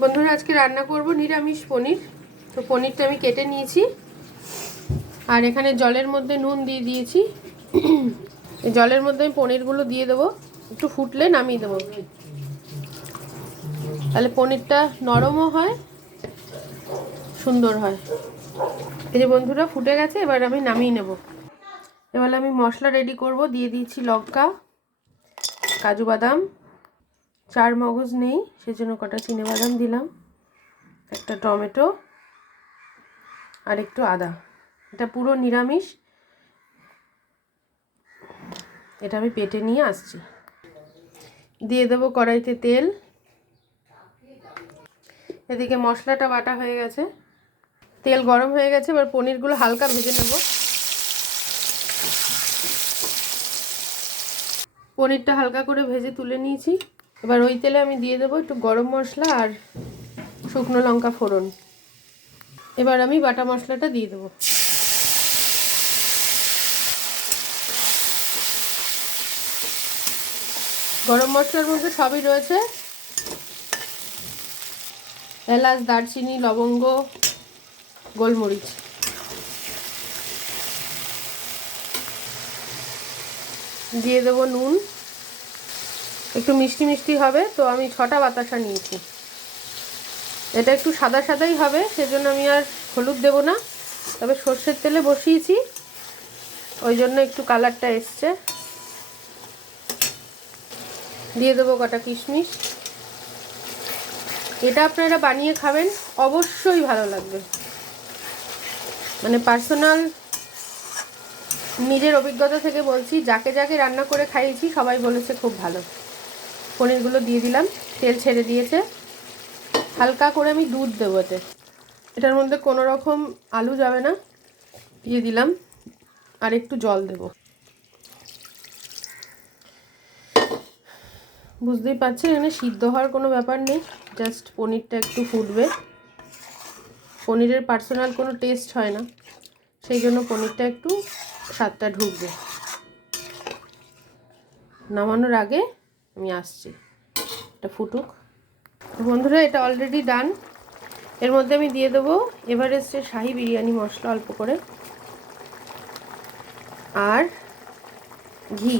বন্ধুরা আজকে রান্না করব নিরামিষ পনির। তো পনিরটা আমি কেটে নিয়েছি আর এখানে জলের মধ্যে নুন দিয়ে দিয়েছি। এই জলের মধ্যে আমি পনিরগুলো দিয়ে দেবো, একটু ফুটলে নামিয়ে দেবো, তাহলে পনিরটা নরমও হয়, সুন্দর হয়। এই যে বন্ধুরা ফুটে গেছে, এবার আমি নামিয়ে নেব। এবার আমি মশলা রেডি করব। দিয়ে দিয়েছি লঙ্কা, কাজু বাদাম, 4 মগজ নেই সেজন্য কটা চিনেবাদাম দিলাম, একটা টমেটো আর একটু আদা। এটা পুরো নিরামিষ, এটা আমি পেটে নিয়ে আসছি। দিয়ে দেবো কড়াইতে তেল। এদিকে মশলাটা বাটা হয়ে গেছে, তেল গরম হয়ে গেছে। এবার পনিরগুলো হালকা ভেজে নেব। পনিরটা হালকা করে ভেজে তুলে নিয়েছি। এবার ওই তেলে আমি দিয়ে দেবো একটু গরম মশলা আর শুকনো লঙ্কা ফোড়ন। এবার আমি বাটা মশলাটা দিয়ে দেবো। গরম মশলার মধ্যে সবই রয়েছে, এলাচ, দারচিনি, লবঙ্গ, গোলমরিচ। দিয়ে দেবো নুন, একটু মিষ্টি মিষ্টি হবে, তো আমি 6টা বাতাসা নিয়েছি। এটা একটু সাদা সাদাই হবে, সেজন্য আমি আর হলুদ দেব না, তবে সর্ষের তেলে বসিয়েছি ওই জন্য একটু কালারটা এসছে। দিয়ে দেবো কটা কিশমিশ। এটা আপনারা বানিয়ে খাবেন, অবশ্যই ভালো লাগবে। মানে পার্সোনাল নিজের অভিজ্ঞতা থেকে বলছি, যাকে যাকে রান্না করে খাইয়েছি সবাই বলেছে খুব ভালো। পনিরগুলো দিয়ে দিলাম, তেল ছেড়ে দিয়েছে। হালকা করে আমি দুধ দেবো এতে, এটার মধ্যে কোনো রকম আলু যাবে না। দিয়ে দিলাম আর একটু জল দেব। বুঝতেই পারছেন এখানে সিদ্ধ হওয়ার কোনো ব্যাপার নেই, জাস্ট পনিরটা একটু ফুটবে। পনিরের পার্সোনাল কোনো টেস্ট হয় না, সেই জন্য পনিরটা একটু স্বাদটা ঢুকবে। নামানোর আগে আমি আসছি, এটা ফুটুক। বন্ধুরা এটা অলরেডি ডান। এর মধ্যে আমি দিয়ে দেবো এভারেস্টের শাহি বিরিয়ানি মশলা অল্প করে, আর ঘি।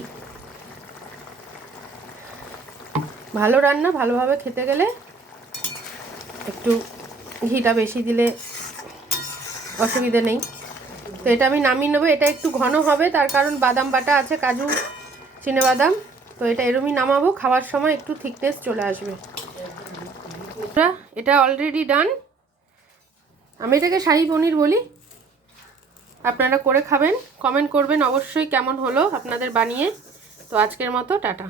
ভালো রান্না ভালোভাবে খেতে গেলে একটু ঘিটা বেশি দিলে অসুবিধে নেই। তো এটা আমি নামিয়ে নেবো। এটা একটু ঘন হবে, তার কারণ বাদাম বাটা আছে, কাজু, চিনেবাদাম। তো এটা এরমই নামাবো, খাওয়ার সময় একটু থিকনেস চলে আসবে। এটা অলরেডি ডান। আমি এটাকে শাহি পনির বলি। আপনারা করে খাবেন, কমেন্ট করবেন অবশ্যই কেমন হলো আপনাদের বানিয়ে। তো আজকের মতো টাটা।